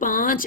5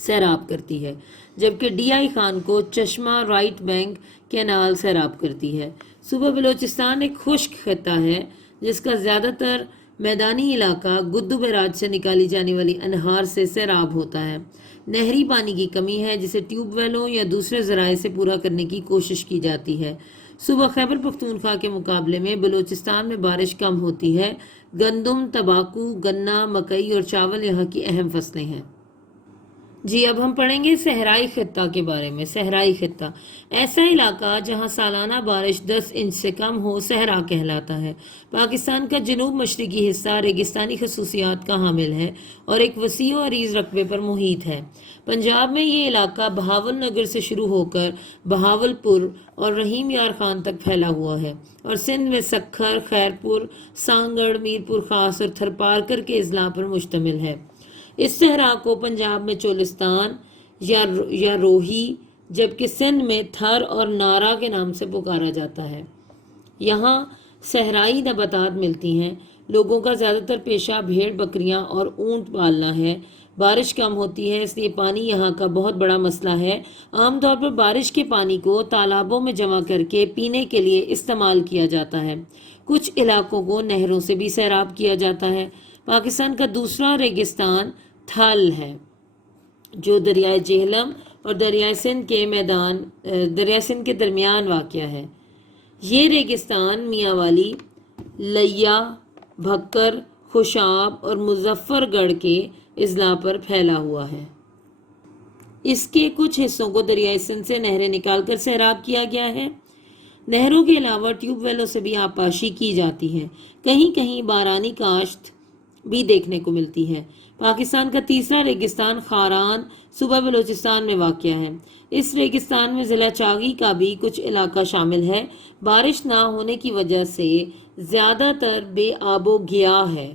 سیراب کرتی ہے، جبکہ ڈی آئی خان کو چشمہ رائٹ بینک کینال سیراب کرتی ہے۔ صوبہ بلوچستان ایک خشک خطہ ہے جس کا زیادہ تر میدانی علاقہ گدو بیراج سے نکالی جانے والی انہار سے سیراب ہوتا ہے۔ نہری پانی کی کمی ہے جسے ٹیوب ویلوں یا دوسرے ذرائع سے پورا کرنے کی کوشش کی جاتی ہے۔ صوبہ خیبر پختونخوا کے مقابلے میں بلوچستان میں بارش کم ہوتی ہے۔ گندم، تمباکو، گنا، مکئی اور چاول یہاں کی اہم فصلیں ہیں۔ جی اب ہم پڑھیں گے صحرائی خطہ کے بارے میں۔ صحرائی خطہ ایسا علاقہ جہاں سالانہ بارش 10 انچ سے کم ہو صحرا کہلاتا ہے۔ پاکستان کا جنوب مشرقی حصہ ریگستانی خصوصیات کا حامل ہے اور ایک وسیع و عریض رقبے پر محیط ہے۔ پنجاب میں یہ علاقہ بہاول نگر سے شروع ہو کر بہاول پور اور رحیم یار خان تک پھیلا ہوا ہے، اور سندھ میں سکھر، خیرپور، سانگڑ، میرپور خاص اور تھرپارکر کے اضلاع پر مشتمل ہے۔ اس صحرا کو پنجاب میں چولستان یا روہی، جبکہ سندھ میں تھر اور نارا کے نام سے پکارا جاتا ہے۔ یہاں صحرائی نباتات ملتی ہیں۔ لوگوں کا زیادہ تر پیشہ بھیڑ بکریاں اور اونٹ پالنا ہے۔ بارش کم ہوتی ہے، اس لیے پانی یہاں کا بہت بڑا مسئلہ ہے۔ عام طور پر بارش کے پانی کو تالابوں میں جمع کر کے پینے کے لیے استعمال کیا جاتا ہے۔ کچھ علاقوں کو نہروں سے بھی سیراب کیا جاتا ہے۔ پاکستان کا دوسرا ریگستان تھل ہے جو دریائے جہلم اور دریائے سندھ کے درمیان واقع ہے۔ یہ ریگستان میاں والی، لیا، بھکر، خوشاب اور مظفر گڑھ کے اضلاع پر پھیلا ہوا ہے۔ اس کے کچھ حصوں کو دریائے سندھ سے نہریں نکال کر سیراب کیا گیا ہے۔ نہروں کے علاوہ ٹیوب ویلوں سے بھی آبپاشی کی جاتی ہے۔ کہیں کہیں بارانی کاشت بھی دیکھنے کو ملتی ہے۔ پاکستان کا تیسرا ریگستان خاران صوبہ بلوچستان میں واقع ہے۔ اس ریگستان میں ضلع چاغی کا بھی کچھ علاقہ شامل ہے۔ بارش نہ ہونے کی وجہ سے زیادہ تر بے آب و گیا ہے۔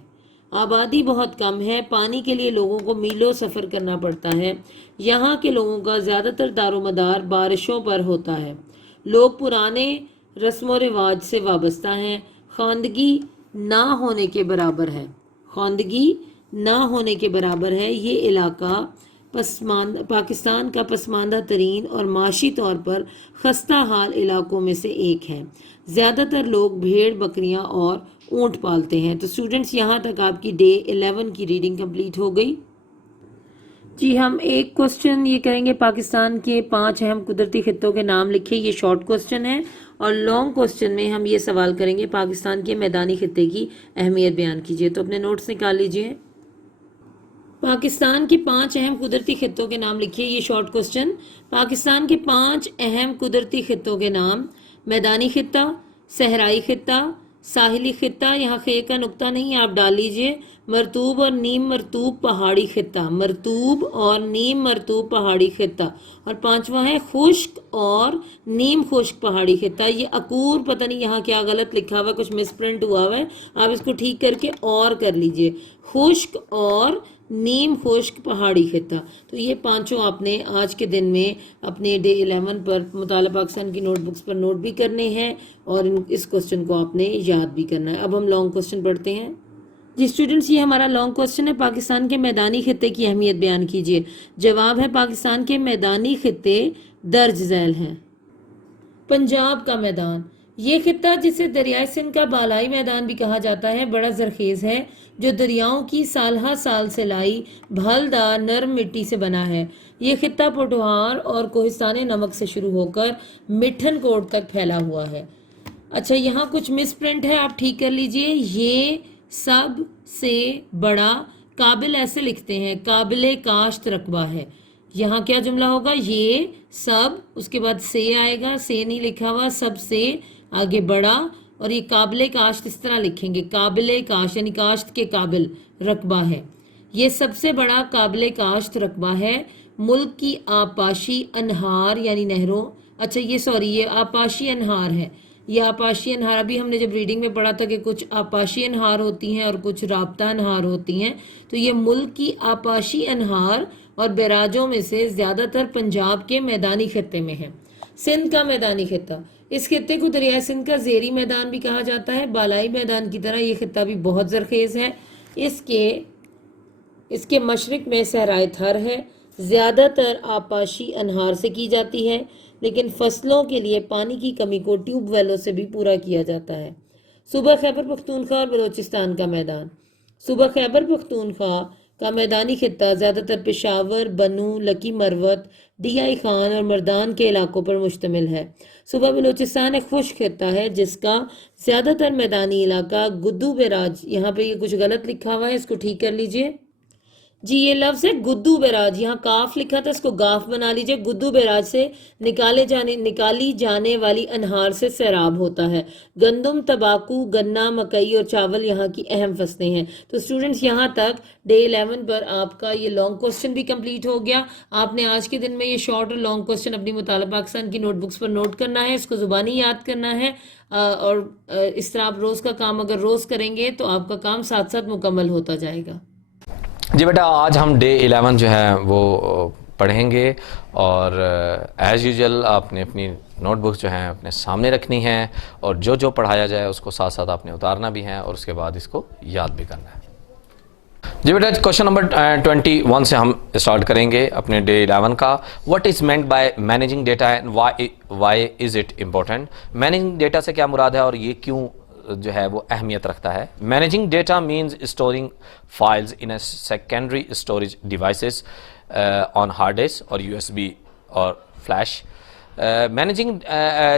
آبادی بہت کم ہے۔ پانی کے لیے لوگوں کو میلوں سفر کرنا پڑتا ہے۔ یہاں کے لوگوں کا زیادہ تر دار و مدار بارشوں پر ہوتا ہے۔ لوگ پرانے رسم و رواج سے وابستہ ہیں۔ خواندگی نہ ہونے کے برابر ہے۔ خواندگی نہ ہونے کے برابر ہے۔ یہ علاقہ پاکستان کا پسماندہ ترین اور معاشی طور پر خستہ حال علاقوں میں سے ایک ہے۔ زیادہ تر لوگ بھیڑ بکریاں اور اونٹ پالتے ہیں۔ تو اسٹوڈنٹس یہاں تک آپ کی ڈے 11 کی ریڈنگ کمپلیٹ ہو گئی۔ جی ہم ایک کوسچن یہ کریں گے، پاکستان کے 5 اہم قدرتی خطوں کے نام لکھیں۔ یہ شارٹ کوسچن ہے، اور لانگ کوسچن میں ہم یہ سوال کریں گے پاکستان کے میدانی خطے کی اہمیت بیان کیجیے۔ تو اپنے نوٹس نکال لیجیے۔ پاکستان کے 5 اہم قدرتی خطوں کے نام لکھیے۔ یہ شارٹ کوسچن، پاکستان کے 5 اہم قدرتی خطوں کے نام: میدانی خطہ، صحرائی خطہ، ساحلی خطہ، یہاں خے کا نقطہ نہیں آپ ڈال لیجئے، مرطوب اور نیم مرطوب پہاڑی خطہ، مرطوب اور نیم مرطوب پہاڑی خطہ، اور 5واں ہے خشک اور نیم خشک پہاڑی خطہ۔ یہ اکور پتہ نہیں یہاں کیا غلط لکھا ہوا ہے، کچھ مس پرنٹ ہوا ہے، آپ اس کو ٹھیک کر کے اور کر لیجئے، خشک اور نیم خشک پہاڑی خطہ۔ تو یہ 5 آپ نے آج کے دن میں اپنے ڈے 11 پر مطالعہ پاکستان کی نوٹ بکس پر نوٹ بھی کرنے ہیں، اور اس کوسچن کو آپ نے یاد بھی کرنا ہے۔ اب ہم لانگ کوسچن پڑھتے ہیں۔ جی اسٹوڈنٹس، یہ ہمارا لانگ کوسچن ہے، پاکستان کے میدانی خطے کی اہمیت بیان کیجیے۔ جواب ہے پاکستان کے میدانی خطے درج ذیل ہیں۔ پنجاب کا میدان، یہ خطہ جسے دریائے سندھ کا بالائی میدان بھی کہا جاتا ہے، بڑا زرخیز ہے، جو دریاؤں کی سالہ سال سے لائی بھلدار نرم مٹی سے بنا ہے۔ یہ خطہ پوٹھوہار اور کوہستان نمک سے شروع ہو کر مٹھن کوٹ تک پھیلا ہوا ہے۔ اچھا یہاں کچھ مس پرنٹ ہے، آپ ٹھیک کر لیجئے۔ یہ سب سے بڑا قابل ایسے لکھتے ہیں، قابل کاشت رقبہ ہے۔ یہاں کیا جملہ ہوگا؟ یہ سب، اس کے بعد سے آئے گا، سے نہیں لکھا ہوا، سب سے آگے بڑا، اور یہ قابل کاشت اس طرح لکھیں گے، قابل کاشت یعنی کاشت کے قابل رقبہ ہے۔ یہ سب سے بڑا قابل کاشت رقبہ ہے۔ ملک کی آبپاشی انہار یعنی نہروں، اچھا یہ آبپاشی انہار ہے۔ یہ آبپاشی انہار ابھی ہم نے جب ریڈنگ میں پڑھا تھا کہ کچھ آبپاشی انہار ہوتی ہیں اور کچھ رابطہ انہار ہوتی ہیں، تو یہ ملک کی آبپاشی انہار اور بیراجوں میں سے زیادہ تر پنجاب کے میدانی خطے میں ہیں۔ سندھ کا میدانی خطہ، اس خطے کو دریائے سندھ کا زیری میدان بھی کہا جاتا ہے۔ بالائی میدان کی طرح یہ خطہ بھی بہت زرخیز ہے۔ اس کے مشرق میں صحرائے تھر ہے، زیادہ تر آبپاشی انہار سے کی جاتی ہے، لیکن فصلوں کے لیے پانی کی کمی کو ٹیوب ویلوں سے بھی پورا کیا جاتا ہے۔ صوبہ خیبر پختونخوا اور بلوچستان کا میدان۔ صوبہ خیبر پختونخوا کا میدانی خطہ زیادہ تر پشاور، بنو، لکی مروت، ڈی آئی خان اور مردان کے علاقوں پر مشتمل ہے۔ صوبہ بلوچستان ایک خشک خطہ ہے جس کا زیادہ تر میدانی علاقہ گدو بیراج، یہاں پہ یہ کچھ غلط لکھا ہوا ہے، اس کو ٹھیک کر لیجئے جی، یہ لفظ ہے گدو بیراج، یہاں کاف لکھا تھا، اس کو گاف بنا لیجئے۔ گدو بیراج سے نکالی جانے والی انہار سے سیراب ہوتا ہے۔ گندم، تمباکو، گنا، مکئی اور چاول یہاں کی اہم فصلیں ہیں۔ تو اسٹوڈنٹس، یہاں تک ڈے 11 پر آپ کا یہ لانگ کوسچن بھی کمپلیٹ ہو گیا۔ آپ نے آج کے دن میں یہ شارٹ اور لانگ کوسچن اپنی مطالعہ پاکستان کی نوٹ بکس پر نوٹ کرنا ہے، اس کو زبانی یاد کرنا ہے، اور اس طرح آپ روز کا کام اگر روز کریں گے تو آپ کا کام ساتھ ساتھ مکمل ہوتا جائے گا۔ جی بیٹا، آج ہم ڈے 11 جو ہے وہ پڑھیں گے، اور ایز یوزول آپ نے اپنی نوٹ بکس جو ہیں اپنے سامنے رکھنی ہیں، اور جو جو پڑھایا جائے اس کو ساتھ ساتھ آپ نے اتارنا بھی ہے، اور اس کے بعد اس کو یاد بھی کرنا ہے۔ جی بیٹا، کوشچن نمبر 21 سے ہم اسٹارٹ کریں گے اپنے ڈے 11 کا۔ What is meant by managing data and why is it important? Managing data سے کیا مراد ہے اور یہ کیوں جو ہے وہ اہمیت رکھتا ہے؟ Managing data means storing files in a secondary storage devices on hard disk اور یو ایس بی اور فلیش۔ مینیجنگ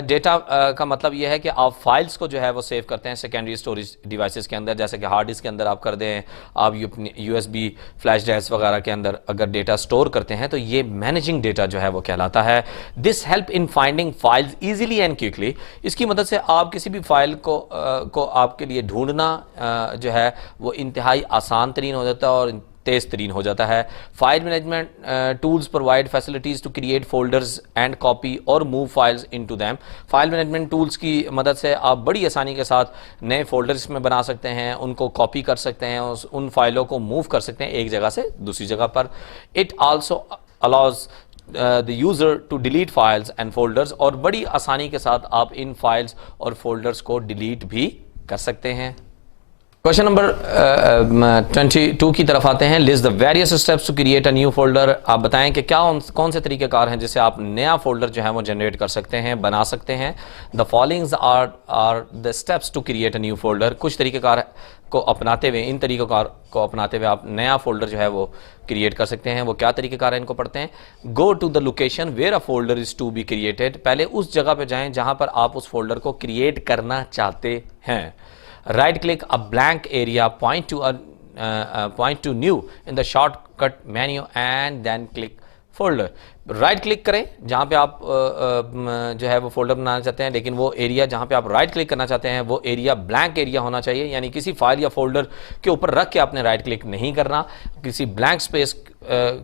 ڈیٹا کا مطلب یہ ہے کہ آپ فائلز کو جو ہے وہ سیو کرتے ہیں سیکنڈری اسٹوریج ڈیوائسز کے اندر، جیسے کہ ہارڈ ڈسک کے اندر آپ کر دیں، آپ U S B flash drives وغیرہ کے اندر اگر ڈیٹا سٹور کرتے ہیں تو یہ مینیجنگ ڈیٹا جو ہے وہ کہلاتا ہے۔ This help in finding files easily and quickly. اس کی مدد سے آپ کسی بھی فائل کو آپ کے لیے ڈھونڈنا جو ہے وہ انتہائی آسان ترین ہو جاتا ہے اور تیز ترین ہو جاتا ہے۔ File management tools provide facilities to create folders and copy اور move files into them. File management tools کی مدد سے آپ بڑی آسانی کے ساتھ نئے فولڈرز میں بنا سکتے ہیں، ان کو کاپی کر سکتے ہیں، ان فائلوں کو موو کر سکتے ہیں ایک جگہ سے دوسری جگہ پر۔ It also allows the user to delete files and folders، اور بڑی آسانی کے ساتھ آپ ان فائلز اور فولڈرز کو ڈیلیٹ بھی کر سکتے ہیں۔ کوشچن نمبر 22 کی طرف آتے ہیں۔ list the various steps to create a new folder۔ آپ بتائیں کہ کون سے طریقہ کار ہیں جس سے آپ نیا فولڈر جو ہے وہ جنریٹ کر سکتے ہیں، بنا سکتے ہیں۔ the following are the steps to create a new folder۔ کچھ طریقہ کار کو اپناتے ہوئے، ان طریقہ کار کو اپناتے ہوئے آپ نیا فولڈر جو ہے وہ کریٹ کر سکتے ہیں۔ وہ کیا طریقہ کار ہے، ان کو پڑھتے ہیں۔ go to the location where a folder is to be created۔ پہلے اس جگہ پہ جائیں جہاں پر آپ اس فولڈر کو کریٹ کرنا چاہتے ہیں۔ Right click a blank area, point to new in the shortcut menu and then click folder۔ Right click کریں جہاں پہ آپ جو ہے وہ فولڈر بنانا چاہتے ہیں، لیکن وہ ایریا جہاں پہ آپ رائٹ کلک کرنا چاہتے ہیں وہ ایریا بلینک ایریا ہونا چاہیے، یعنی کسی فائل یا فولڈر کے اوپر رکھ کے آپ نے رائٹ کلک نہیں کرنا، کسی بلینک سپیس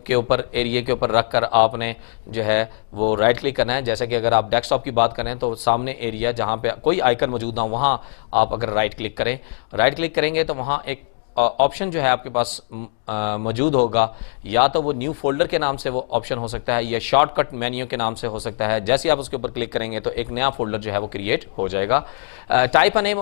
کے اوپر ایریا کے اوپر رکھ کر آپ نے جو ہے وہ رائٹ کلک کرنا ہے۔ جیسے کہ اگر آپ ڈیسک ٹاپ کی بات کریں تو سامنے ایریا جہاں پہ کوئی آئیکن موجود نہ ہو وہاں آپ اگر رائٹ کلک کریں، رائٹ کلک کریں گے تو وہاں ایک آپشن جو ہے آپ کے پاس موجود ہوگا، یا تو وہ نیو فولڈر کے نام سے وہ آپشن ہو سکتا ہے یا شارٹ کٹ مینیو کے نام سے ہو سکتا ہے۔ جیسے آپ اس کے اوپر کلک کریں گے تو ایک نیا فولڈر جو ہے وہ کریٹ ہو جائے گا۔ Type a name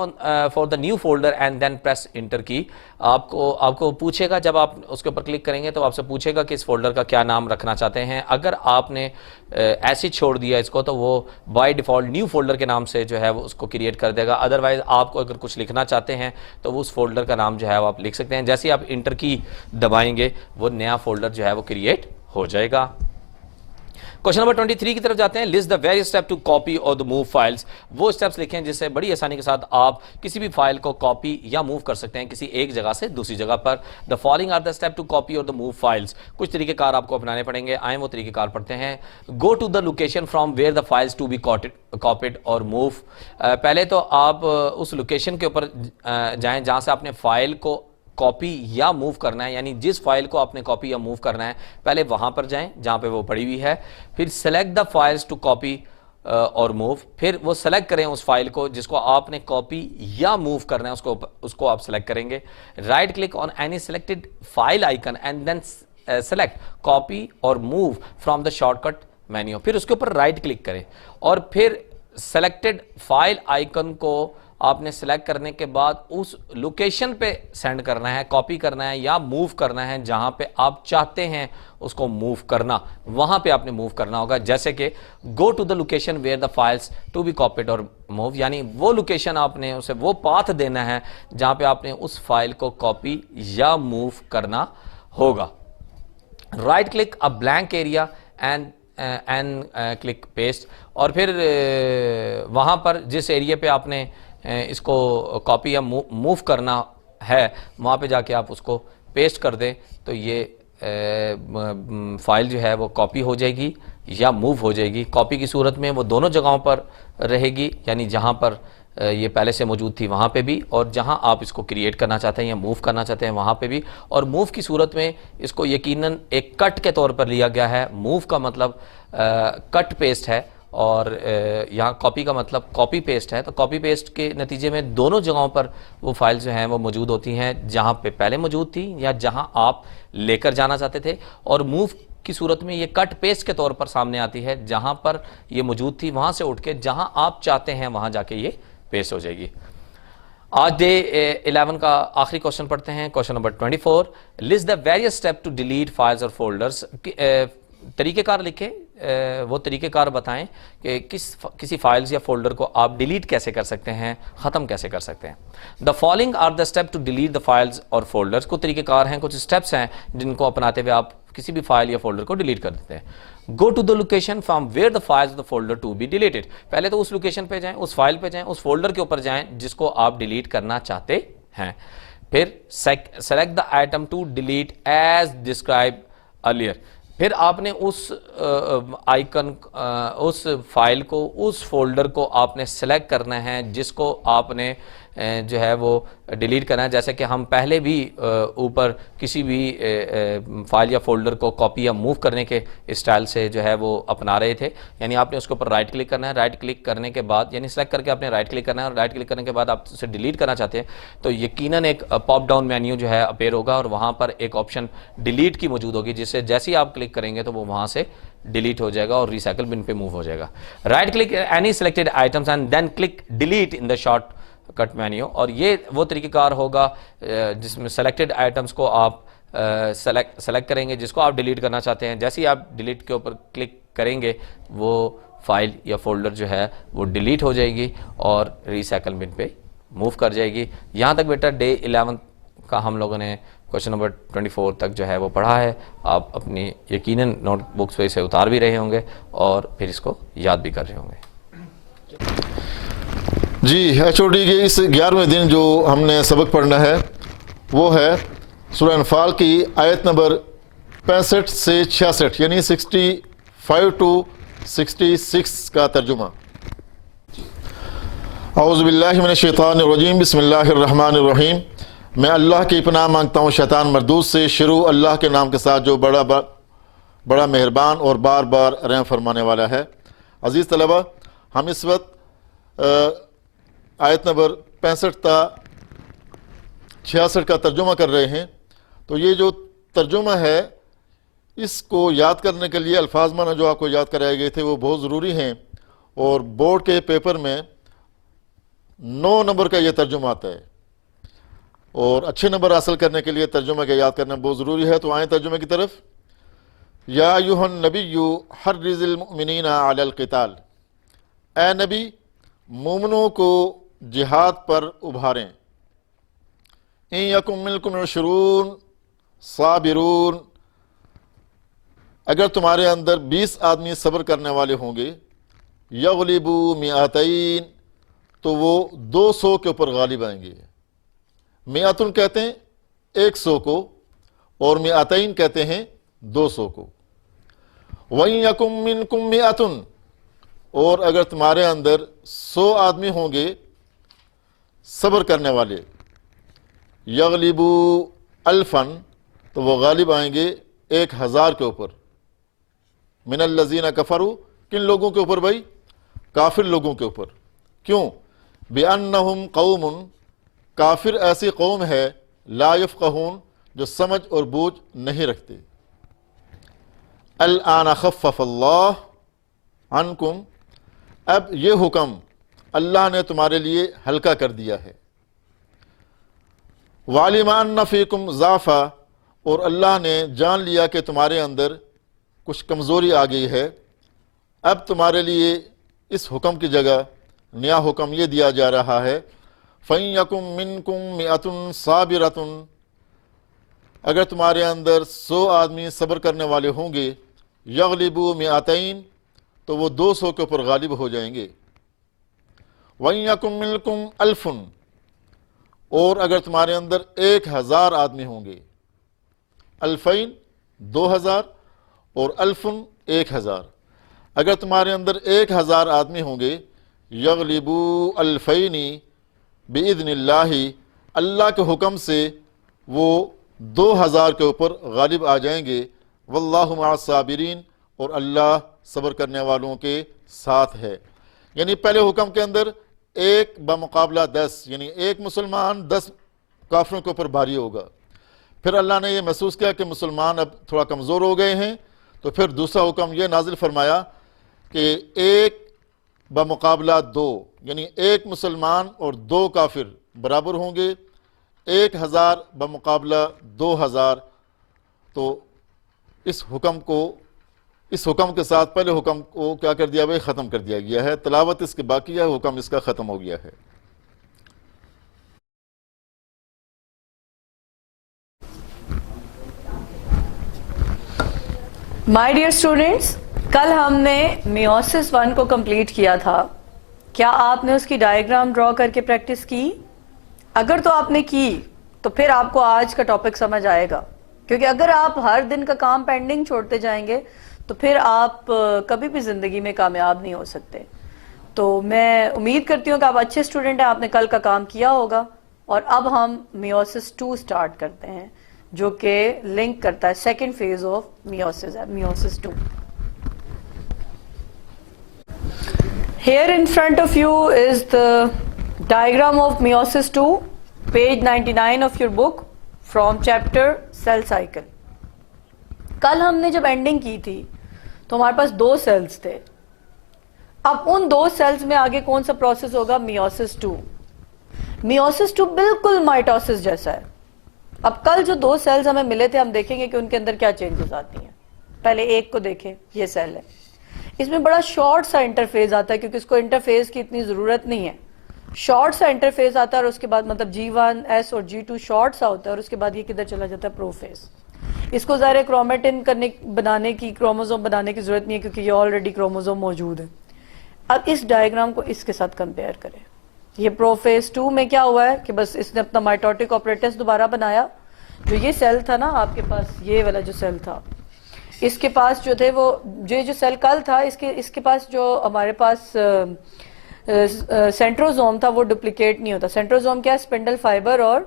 for the new folder and then press enter key. آپ کو پوچھے گا، جب آپ اس کے اوپر کلک کریں گے تو آپ سے پوچھے گا کہ اس فولڈر کا کیا نام رکھنا چاہتے ہیں۔ اگر آپ نے ایسے چھوڑ دیا اس کو تو وہ بائی ڈیفالٹ نیو فولڈر کے نام سے جو ہے وہ اس کو کریٹ کر دے گا۔ ادروائز آپ کو اگر کچھ لکھنا چاہتے ہیں تو وہ اس فولڈر کا نام جو ہے وہ آپ لکھ سکتے ہیں۔ جیسے آپ انٹر کی دبائیں گے وہ نیا فولڈر جو ہے وہ کریٹ ہو جائے گا۔ کوشچن نمبر 23 کی طرف جاتے ہیں۔ list the various steps to copy or the move files۔ وہ اسٹیپس لکھیں جس سے بڑی آسانی کے ساتھ آپ کسی بھی فائل کو کاپی یا موو کر سکتے ہیں کسی ایک جگہ سے دوسری جگہ پر۔ the following are the steps to copy or the move files۔ کچھ طریقہ کار آپ کو اپنانے پڑیں گے، آئیں وہ طریقہ کار پڑھتے ہیں۔ go to the location from where the files to be copied or move۔ پہلے تو آپ اس لوکیشن کے اوپر جائیں جہاں سے آپ نے فائل کو کاپی یا موو کرنا ہے، یعنی جس فائل کو آپ نے کاپی یا موو کرنا ہے پہلے وہاں پر جائیں جہاں پہ وہ پڑی ہوئی ہے۔ پھر select the files to copy اور موو، پھر وہ سلیکٹ کریں اس فائل کو جس کو آپ نے کاپی یا موو کرنا ہے، اس کو آپ سلیکٹ کریں گے۔ Right click on any selected file icon and then select copy اور move from the shortcut menu. پھر اس کے اوپر رائٹ کلک کریں اور پھر سلیکٹڈ فائل آئیکن کو آپ نے سلیکٹ کرنے کے بعد اس لوکیشن پہ سینڈ کرنا ہے, کاپی کرنا ہے یا موو کرنا ہے جہاں پہ آپ چاہتے ہیں اس کو موو کرنا, وہاں پہ آپ نے موو کرنا ہوگا. جیسے کہ go to the location where the files to be copied اور موو, یعنی وہ لوکیشن آپ نے اسے وہ پاتھ دینا ہے جہاں پہ آپ نے اس فائل کو کاپی یا موو کرنا ہوگا. Right click a blank area and click paste, اور پھر وہاں پر جس ایریا پہ آپ نے اس کو کاپی یا موو کرنا ہے وہاں پہ جا کے آپ اس کو پیسٹ کر دیں تو یہ فائل جو ہے وہ کاپی ہو جائے گی یا موو ہو جائے گی. کاپی کی صورت میں وہ دونوں جگہوں پر رہے گی, یعنی جہاں پر یہ پہلے سے موجود تھی وہاں پہ بھی, اور جہاں آپ اس کو کریٹ کرنا چاہتے ہیں یا موو کرنا چاہتے ہیں وہاں پہ بھی. اور موو کی صورت میں اس کو یقیناً ایک کٹ کے طور پر لیا گیا ہے. موو کا مطلب کٹ پیسٹ ہے اور یہاں کاپی کا مطلب کاپی پیسٹ ہے. تو کاپی پیسٹ کے نتیجے میں دونوں جگہوں پر وہ فائل جو ہیں وہ موجود ہوتی ہیں جہاں پہ پہلے موجود تھی یا جہاں آپ لے کر جانا چاہتے تھے. اور موو کی صورت میں یہ کٹ پیسٹ کے طور پر سامنے آتی ہے, جہاں پر یہ موجود تھی وہاں سے اٹھ کے جہاں آپ چاہتے ہیں وہاں جا کے یہ پیسٹ ہو جائے گی. آج ڈے 11 کا آخری کوشچن پڑھتے ہیں, question number 24. List the various step to delete files اور فولڈرز. طریقہ کار لکھیں, وہ طریقہ کار بتائیں کہ کسی فائلز یا فولڈر کو آپ ڈیلیٹ کیسے کر سکتے ہیں, ختم کیسے کر سکتے ہیں. The following are the step to delete the files اور فولڈرز. کو طریقہ کار ہیں, کچھ اسٹیپس ہیں جن کو اپناتے ہوئے آپ کسی بھی فائل یا فولڈر کو ڈیلیٹ کر دیتے ہیں. Go to the location from where the files the folder to be deleted. پہلے تو اس لوکیشن پہ جائیں, اس فائل پہ جائیں, اس فولڈر کے اوپر جائیں جس کو آپ ڈیلیٹ کرنا چاہتے ہیں. پھر select the item to delete as describe earlier. پھر آپ نے اس آئیکن, اس فائل کو, اس فولڈر کو آپ نے سلیکٹ کرنا ہے جس کو آپ نے جو ہے وہ ڈیلیٹ کرنا ہے. جیسے کہ ہم پہلے بھی اوپر کسی بھی فائل یا فولڈر کو کاپی یا موو کرنے کے اسٹائل سے جو ہے وہ اپنا رہے تھے. یعنی آپ نے اس کے اوپر رائٹ کلک کرنا ہے, رائٹ کلک کرنے کے بعد یعنی سلیکٹ کر کے آپ نے رائٹ کلک کرنا ہے, اور رائٹ کلک کرنے کے بعد آپ اسے ڈیلیٹ کرنا چاہتے ہیں تو یقیناً ایک پاپ ڈاؤن مینیو جو ہے اپیئر ہوگا, اور وہاں پر ایک آپشن ڈیلیٹ کی موجود ہوگی جس سے جیسے ہی آپ کلک کریں گے تو وہ وہاں سے ڈیلیٹ ہو جائے گا اور ریسائکل بن پہ موو ہو جائے گا. Right click any selected items and then click delete in the shortcut menu. اور یہ وہ طریقہ کار ہوگا جس میں سلیکٹڈ آئٹمس کو آپ سلیکٹ کریں گے جس کو آپ ڈیلیٹ کرنا چاہتے ہیں. جیسے ہی آپ ڈیلیٹ کے اوپر کلک کریں گے وہ فائل یا فولڈر جو ہے وہ ڈیلیٹ ہو جائے گی اور ریسائکل بن پہ موو کر جائے گی. یہاں تک بیٹا ڈے 11 کا ہم لوگوں نے کوشچن نمبر 24 تک جو ہے وہ پڑھا ہے. آپ اپنی یقیناً نوٹ بکس پہ اسے اتار بھی رہے ہوں گے اور پھر اس کو یاد بھی کر رہے ہوں گے. جی ایچ او ڈی کے اس 11ویں دن جو ہم نے سبق پڑھنا ہے وہ ہے سورہ انفال کی آیت نمبر 65 سے 66 یعنی 65 to 66 کا ترجمہ. اعوذ باللہ من الشیطان الرجیم, بسم اللہ الرحمن الرحیم. میں اللہ کی پناہ مانگتا ہوں شیطان مردود سے. شروع اللہ کے نام کے ساتھ جو بڑا مہربان اور بار بار رحم فرمانے والا ہے. عزیز طلبہ, ہم اس وقت آیت نمبر 65 تا 66 کا ترجمہ کر رہے ہیں. تو یہ جو ترجمہ ہے اس کو یاد کرنے کے لیے الفاظ معنی جو آپ کو یاد کرائے گئے تھے وہ بہت ضروری ہیں, اور بورڈ کے پیپر میں 9 نمبر کا یہ ترجمہ آتا ہے, اور اچھے نمبر حاصل کرنے کے لیے ترجمہ کا یاد کرنا بہت ضروری ہے. تو آئیں ترجمے کی طرف. یا ایھا النبی حرض المؤمنین علی القتال. اے نبی مومنوں کو جہاد پر ابھاریں. ان یکم منکم 20 صابرون. اگر تمہارے اندر 20 آدمی صبر کرنے والے ہوں گے, یغلبوا 200 تو وہ 200 کے اوپر غالب آئیں گے. میاتن کہتے ہیں 100 کو, اور 200 کہتے ہیں 200 کو. وَإِن يَكُن مِّنكُم 100 اور اگر تمہارے اندر 100 آدمی ہوں گے صبر کرنے والے, یغلبوا 1000 تو وہ غالب آئیں گے 1000 کے اوپر. من الذین کفروا کن لوگوں کے اوپر بھائی؟ کافر لوگوں کے اوپر. کیوں؟ بِأَنَّهُمْ قَوْمٌ کافر ایسی قوم ہے لا یفقہون جو سمجھ اور بوجھ نہیں رکھتے. الآن خفف اللہ عنکم اب یہ حکم اللہ نے تمہارے لیے ہلکا کر دیا ہے۔ وَعَلِمَ أَنَّ فِيكُمْ ضَعْفًا، اور اللہ نے جان لیا کہ تمہارے اندر کچھ کمزوری آ گئی ہے، اب تمہارے لیے اس حکم کی جگہ نیا حکم یہ دیا جا رہا ہے، فَإِن يَكُن مِّنكُم مِّئَةٌ صَابِرَةٌ، اگر تمہارے اندر 100 آدمی صبر کرنے والے ہوں گے، یغلبوا مئتین، تو وہ 200 کے اوپر غالب ہو جائیں گے۔ وَإِن يَكُن مِّنكُمْ أَلْفٌ، اور اگر تمہارے اندر 1000 آدمی ہوں گے، الفین 2000 اور الفن 1000، اگر تمہارے اندر 1000 آدمی ہوں گے، یغلبوا الفین بإذن اللہ، اللہ کے حکم سے وہ 2000 کے اوپر غالب آ جائیں گے، واللہ مع الصابرین، اور اللہ صبر کرنے والوں کے ساتھ ہے۔ یعنی پہلے حکم کے اندر 1 بمقابلہ 10، یعنی 1 مسلمان 10 کافروں کے اوپر بھاری ہوگا۔ پھر اللہ نے یہ محسوس کیا کہ مسلمان اب تھوڑا کمزور ہو گئے ہیں، تو پھر دوسرا حکم یہ نازل فرمایا کہ 1 بمقابلہ 2، یعنی 1 مسلمان اور 2 کافر برابر ہوں گے، 1000 بمقابلہ 2000۔ تو اس حکم کے ساتھ پہلے حکم کو کیا کر دیا، ختم کر دیا گیا ہے، تلاوت اس کے باقی ہے، حکم اس کا ختم ہو گیا ہے۔ مائی ڈیئر اسٹوڈینٹس، کل ہم نے میوسس 1 کو کمپلیٹ کیا تھا۔ کیا آپ نے اس کی ڈائیگرام ڈرا کر کے پریکٹس کی؟ اگر تو آپ نے کی تو پھر آپ کو آج کا ٹاپک سمجھ آئے گا، کیونکہ اگر آپ ہر دن کا کام پینڈنگ چھوڑتے جائیں گے تو پھر آپ کبھی بھی زندگی میں کامیاب نہیں ہو سکتے۔ تو میں امید کرتی ہوں کہ آپ اچھے اسٹوڈنٹ ہیں، آپ نے کل کا کام کیا ہوگا، اور اب ہم میوسس 2 سٹارٹ کرتے ہیں، جو کہ لنک کرتا ہے سیکنڈ فیز آف میوسس ہے، meiosis 2۔ Here in front of you is the diagram of meiosis 2, page 99 of your book from chapter cell cycle۔ کل ہم نے جب اینڈنگ کی تھی تو ہمارے پاس 2 سیلز تھے۔ اب ان 2 سیلز میں آگے کون سا پروسیس ہوگا؟ میوسس 2۔ میوسس 2 بالکل مائٹوسس جیسا ہے۔ اب کل جو 2 سیلز ہمیں ملے تھے، ہم دیکھیں گے کہ ان کے اندر کیا چینجز آتی ہیں۔ پہلے ایک کو دیکھیں، یہ سیل ہے، اس میں بڑا شارٹ سا انٹرفیز آتا ہے، کیونکہ اس کو انٹرفیز کی اتنی ضرورت نہیں ہے۔ شارٹ سا انٹرفیز آتا ہے، اور اس کے بعد مطلب G1S اور G2 شارٹ سا ہوتا ہے، اور اس کے بعد یہ کدھر چلا جاتا ہے؟ پروفیز۔ اس کو ظاہر کرومیٹن بنانے کی، کروموزوم بنانے کی ضرورت نہیں ہے، کیونکہ یہ آلریڈی کروموزوم موجود ہے۔ اب اس ڈائیگرام کو اس کے ساتھ کمپیئر کریں۔ یہ پروفیز 2 میں کیا ہوا ہے کہ بس اس نے اپنا مائٹوٹک آپریٹس دوبارہ بنایا۔ جو یہ سیل تھا نا آپ کے پاس، یہ والا جو سیل تھا، اس کے پاس جو تھے وہ جو سیل کل تھا، اس کے پاس جو ہمارے پاس سینٹروزوم تھا وہ ڈپلیکیٹ نہیں ہوتا۔ سینٹروزوم کیا ہے؟ اسپنڈل فائبر اور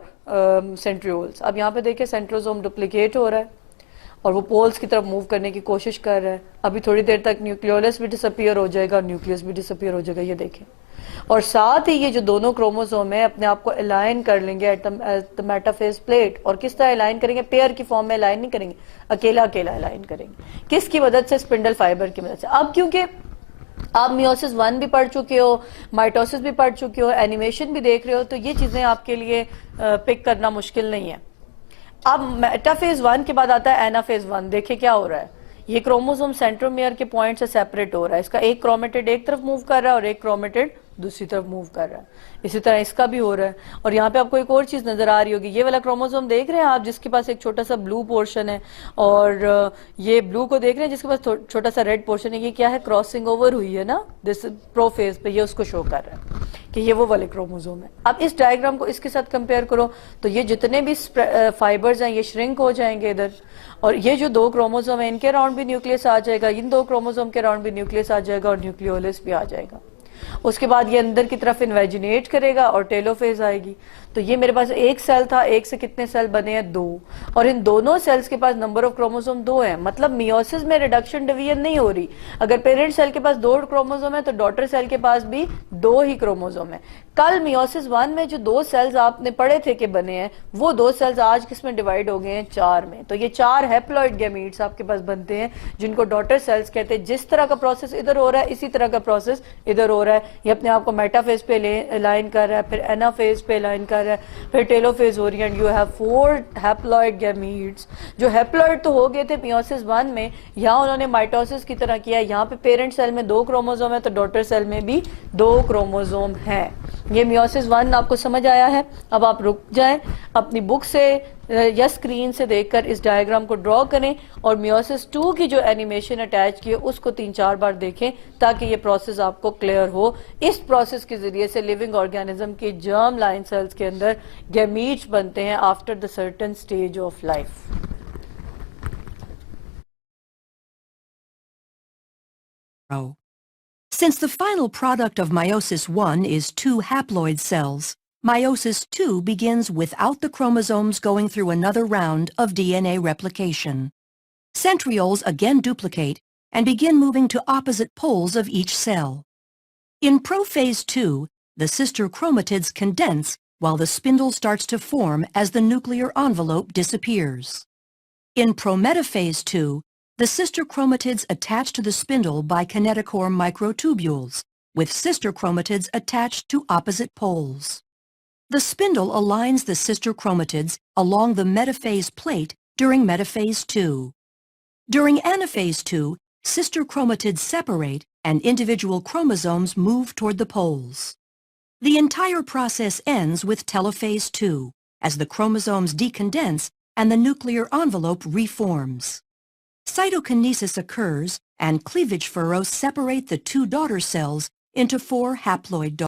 سینٹریولز۔ اب یہاں پہ دیکھیں سینٹروزوم ڈپلیکیٹ ہو رہا ہے اور وہ پولز کی طرف موو کرنے کی کوشش کر رہا ہے۔ ابھی تھوڑی دیر تک نیوکلیولس بھی ڈس اپیئر ہو جائے گا اور نیوکلیس بھی ڈس اپیئر ہو جائے گا، یہ دیکھیں۔ اور ساتھ ہی یہ جو دونوں کروموزوم ہیں اپنے آپ کو الائن کر لیں گے ایٹ دا میٹافیز پلیٹ۔ اور کس طرح الائن کریں گے؟ پیئر کی فارم میں الائن نہیں کریں گے، اکیلا اکیلا الائن کریں گے۔ کس کی مدد سے؟ اسپنڈل فائبر کی مدد سے۔ اب کیونکہ آپ میوسس 1 بھی پڑھ چکے ہو، مائٹوسس بھی پڑھ چکے ہو، اینیمیشن بھی دیکھ رہے ہو، تو یہ چیزیں آپ کے لیے پک کرنا مشکل نہیں ہے۔ اب میٹافیز 1 کے بعد آتا ہے اینافیز 1۔ دیکھیں کیا ہو رہا ہے، یہ کروموزوم سینٹرومیئر کے پوائنٹ سے سیپریٹ ہو رہا ہے۔ اس کا ایک کرومیٹڈ ایک طرف موو کر رہا ہے اور ایک کرومیٹڈ دوسری طرف موو کر رہا ہے۔ اسی طرح اس کا بھی ہو رہا ہے۔ اور یہاں پہ آپ کو ایک اور چیز نظر آ رہی ہوگی، یہ والا کروموزوم دیکھ رہے ہیں آپ جس کے پاس ایک چھوٹا سا بلو پورشن ہے، اور یہ بلو کو دیکھ رہے ہیں جس کے پاس چھوٹا سا ریڈ پورشن ہے۔ یہ کیا ہے؟ کراسنگ اوور ہوئی ہے نا دس پروفیز پہ، یہ اس کو شو کر رہا ہے کہ یہ وہ والے کروموزوم ہے۔ اب اس ڈائیگرام کو اس کے ساتھ کمپیئر کرو تو یہ جتنے بھی فائبرز ہیں یہ شرنک ہو جائیں گے ادھر، اور یہ جو 2 کروموزوم ہیں ان کے اراؤنڈ بھی نیوکلیس آ جائے گا، ان 2 کروموزوم کے اراؤنڈ بھی نیوکلیس آ جائے گا، اور نیوکلیولس بھی آ جائے گا۔ اس کے بعد یہ اندر کی طرف انویجنیٹ کرے گا اور ٹیلوفیز آئے گی۔ تو یہ میرے پاس ایک سیل تھا، ایک سے کتنے سیل بنے ہیں؟ 2، اور ان دونوں سیلز کے پاس نمبر آف کروموزوم 2 ہیں، مطلب میوسس میں ریڈکشن ڈویژن نہیں ہو رہی۔ اگر پیرنٹ سیل کے پاس 2 کروموزوم ہیں تو ڈاٹر سیل کے پاس بھی 2 ہی کروموزوم ہیں۔ کل میوسس 1 میں جو 2 سیلز آپ نے پڑھے تھے کہ بنے ہیں، وہ 2 سیلز آج کس میں ڈیوائیڈ ہو گئے ہیں؟ 4 میں۔ تو یہ 4 ہیپلوئڈ گیمیٹس آپ کے پاس بنتے ہیں جن کو ڈاٹر سیلز کہتے ہیں۔ جس طرح کا پروسیس ادھر ہو رہا ہے اسی طرح کا پروسیس ادھر ہو رہا ہے, یہ اپنے آپ کو میٹا فیز پہ الائن کر رہا ہے, پھر اینا فیز پہ الائن کر رہا ہے, پھر ٹیلو فیز ہو رہی ہے, اینڈ یو ہیو 4 ہیپلوئڈ گیمیٹس. جو ہیپلوئڈ تو ہو گئے تھے میوسس 1 میں, یہاں انہوں نے مائٹوسس کی طرح کیا ہے, یہاں پہ پیرنٹ سیل میں 2 کروموزوم ہے تو ڈاٹر سیل میں بھی 2 کروموزوم ہیں. یہ میوسس 1 آپ کو سمجھ آیا ہے. اب آپ رک جائیں, اپنی بک سے یا اسکرین سے دیکھ کر اس ڈائیگرام کو ڈرا کریں, اور میوسس 2 کی جو اینیمیشن اٹیچ کی ہے اس کو 3-4 بار دیکھیں تاکہ یہ پروسیس آپ کو کلیئر ہو. اس پروسیس کے ذریعے سے لیونگ آرگینزم کے جرم لائن سیلز کے اندر گیمیٹس بنتے ہیں after the certain stage of life. Since the final product of meiosis I is 2 haploid cells, meiosis II begins without the chromosomes going through another round of DNA replication. Centrioles again duplicate and begin moving to opposite poles of each cell. In prophase II, the sister chromatids condense while the spindle starts to form as the nuclear envelope disappears. In prometaphase II, the sister chromatids attach to the spindle by kinetochore microtubules, with sister chromatids attached to opposite poles. The spindle aligns the sister chromatids along the metaphase plate during metaphase II. During anaphase II, sister chromatids separate and individual chromosomes move toward the poles. The entire process ends with telophase II, as the chromosomes decondense and the nuclear envelope reforms. Cytokinesis occurs and cleavage furrows separate the 2 daughter cells into 4 haploid